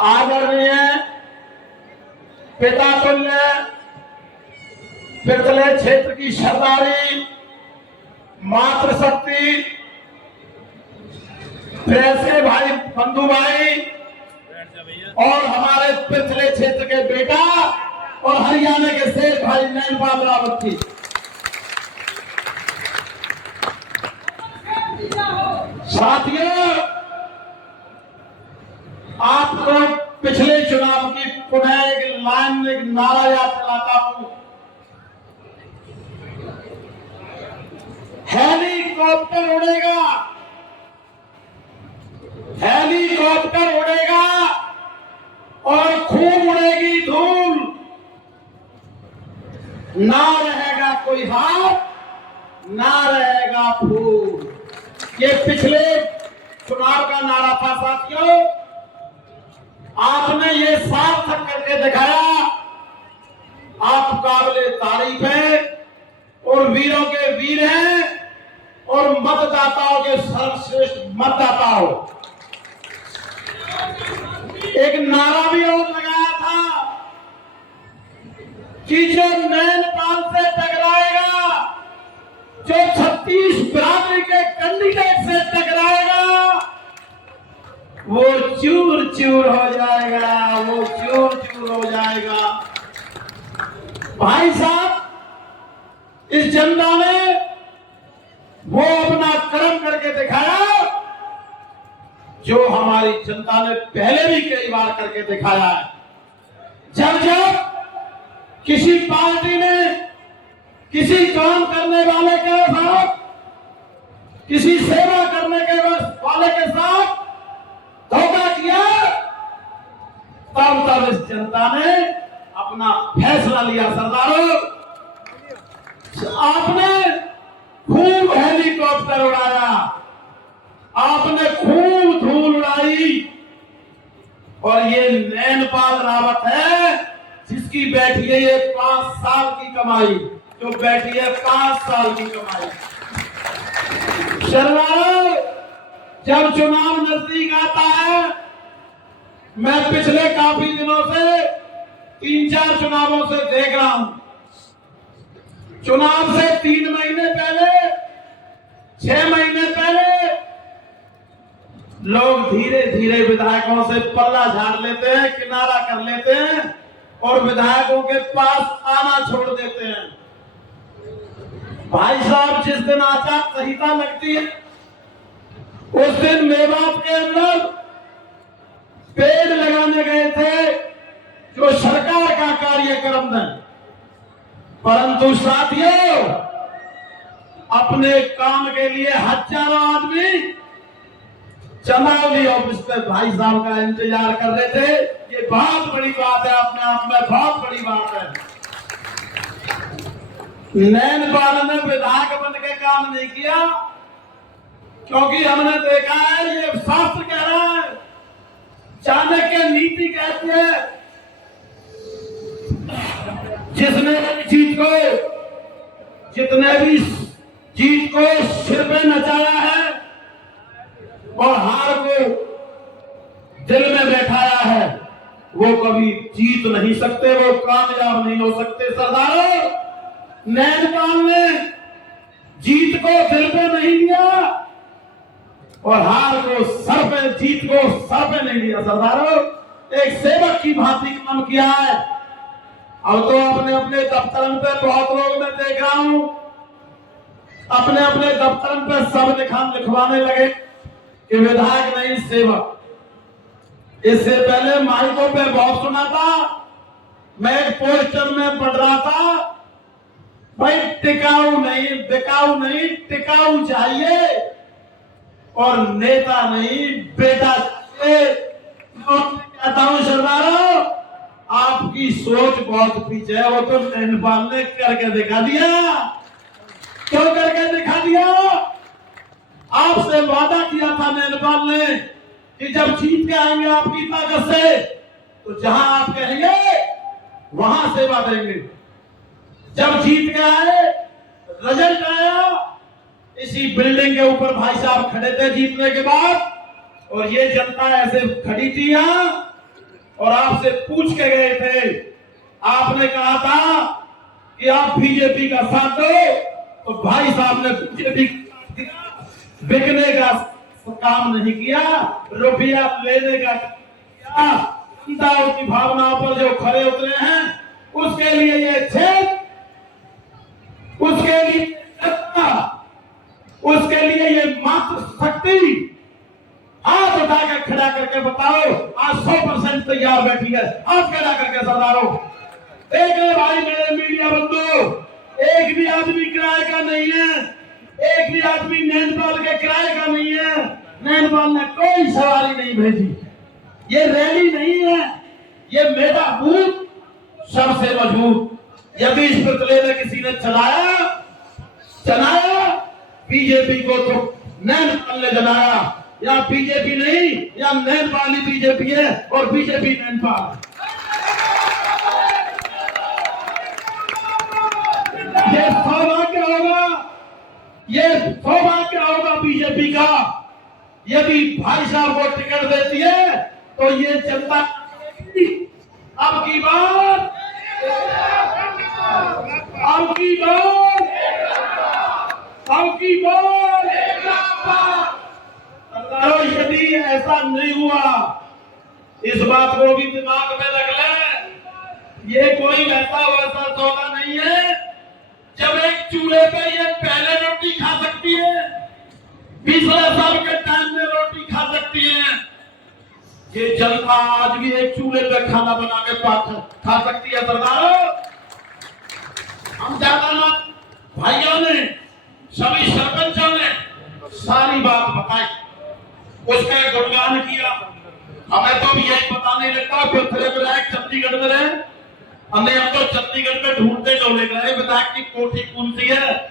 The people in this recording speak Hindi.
आदरणीय पिता तुल्य पितले क्षेत्र की सरदारी मातृशक्ति प्रेस के भाई बंधु भाई और हमारे पिछले क्षेत्र के बेटा और हरियाणा के शेर भाई नैनपाल रावत जी, साथियों, आपको पिछले चुनाव की पुनः एक लाइन एक नारा याद दिलाता हूं। हेलीकॉप्टर उड़ेगा, हेलीकॉप्टर उड़ेगा और खूब उड़ेगी धूल, ना रहेगा कोई हाथ, ना रहेगा फूल। ये पिछले चुनाव का नारा था साथियों। आपने ये सार्थक करके दिखाया। आप काबिले तारीफ हैं और वीरों के वीर हैं और मतदाताओं के सर्वश्रेष्ठ मतदाता हो। एक नारा भी और लगाया था कि जो नैनपाल से टकराएगा, जो 36 बिरादरी के कैंडिडेट से टकराएगा, वो चूर चूर हो जाएगा, वो चूर चूर हो जाएगा। भाई साहब, इस जनता ने वो अपना कर्म करके दिखाया जो हमारी जनता ने पहले भी कई बार करके दिखाया है। जब जब किसी पार्टी ने किसी काम करने वाले के साथ, किसी सेवा करने के वाले के साथ धोखा किया, तब इस जनता ने अपना फैसला लिया। सरदारों, आपने खूब हेलीकॉप्टर उड़ाया, आपने खूब धूल उड़ाई, और ये नैनपाल रावत है जिसकी बैठी है ये 5 साल की कमाई, जो बैठी है 5 साल की कमाई। सरदारों, जब चुनाव नजदीक आता है, मैं पिछले काफी दिनों से 3-4 चुनावों से देख रहा हूं। चुनाव से 3 महीने पहले, 6 महीने पहले लोग धीरे धीरे विधायकों से पल्ला झाड़ लेते हैं, किनारा कर लेते हैं और विधायकों के पास आना छोड़ देते हैं। भाई साहब, जिस दिन आचार संहिता लगती है उस दिन मेवात के अंदर पेड़ लगाने गए थे जो सरकार का कार्यक्रम है, परंतु साथियों, अपने काम के लिए हजारों आदमी चंदौली ऑफिस पे भाई साहब का इंतजार कर रहे थे। ये बहुत बड़ी बात है, अपने आप में बहुत बड़ी बात है। नैनपाल ने विधायक बन के काम नहीं किया, क्योंकि हमने देखा है, ये शास्त्र कह रहा है, चाणक्य नीति कहती है, जितने भी जीत को सिर पे नचाया है और हार को दिल में बैठाया है, वो कभी जीत नहीं सकते, वो कामयाब नहीं हो सकते। सरदारों, नैनपाल ने जीत को दिल पे नहीं लिया और हार को सर पे, जीत को सर पे नहीं लिया। सरदारों, एक सेवक की भांति काम किया है। अब तो अपने अपने दफ्तर पे बहुत लोग मैं देख रहा हूं, अपने अपने दफ्तर पे सब लिखवाने लगे कि विधायक नहीं सेवक। इससे पहले माइकों पे बहुत सुना था, मैं एक पोस्टर में पढ़ रहा था, भाई टिकाऊ नहीं, बिकाऊ नहीं, टिकाऊ चाहिए और नेता नहीं बेटा चाहिए। कहता हूं सरदारों, आपकी सोच बहुत पीछे है, वो तो नैनपाल ने करके दिखा दिया। क्यों करके दिखा दिया? आपसे वादा किया था नैनपाल ने कि जब जीत के आएंगे आपकी ताकत से, तो जहां आप कहेंगे वहां सेवा देंगे। जब जीत के आए, रिजल्ट आया, इसी बिल्डिंग के ऊपर भाई साहब खड़े थे जीतने के बाद और ये जनता ऐसे खड़ी थी यहाँ और आपसे पूछ के गए थे। आपने कहा था कि आप बीजेपी का साथ दो, तो भाई साहब ने बीजेपी बिकने का काम नहीं किया, रुपया लेने का किया। जनताओं की भावनाओं पर जो खरे उतरे हैं, उसके लिए ये क्षेत्र, उसके लिए जनता, उसके लिए ये मात्र शक्ति। हाथ उठा के खड़ा करके बताओ, आज 100% तैयार बैठी है। हाथ खड़ा करके सरदारों देख ले भाई, मेरे मीडिया बंधु, एक भी आदमी किराए का नहीं है, एक भी आदमी नैनपाल के किराए का नहीं है। नैनपाल ने कोई सवारी नहीं भेजी। ये रैली नहीं है, ये मेरा बूथ सबसे मजबूत। यदि इस पुतले में किसी ने चलाया बीजेपी को, तो नैनपाल ने जलाया। या बीजेपी नहीं, या नैनपाल ही बीजेपी है और बीजेपी नैनपाल। ये सौभाग्य होगा, ये सौभाग्य होगा बीजेपी का। यदि भाई साहब को टिकट देती है तो ये जनता अब की बार यदि ऐसा नहीं हुआ, इस बात को भी दिमाग में रख ले, ये कोई वैसा सौदा नहीं है। जब एक चूल्हे पे ये पहले रोटी खा सकती है, 20 साल के टाइम में रोटी खा सकती है, ये जनता आज भी एक चूल्हे पे खाना बना के खा सकती है। सरदारों, हम ज्यादा ना भाइयों ने, सभी सरपंचों ने सारी बात बताई, उसका गुणगान किया। हमें तो यही पता नहीं लगता विधायक चंडीगढ़ में रहे, हमने हम तो चंडीगढ़ में ढूंढते डोले गए विधायक की कोठी कौन सी है।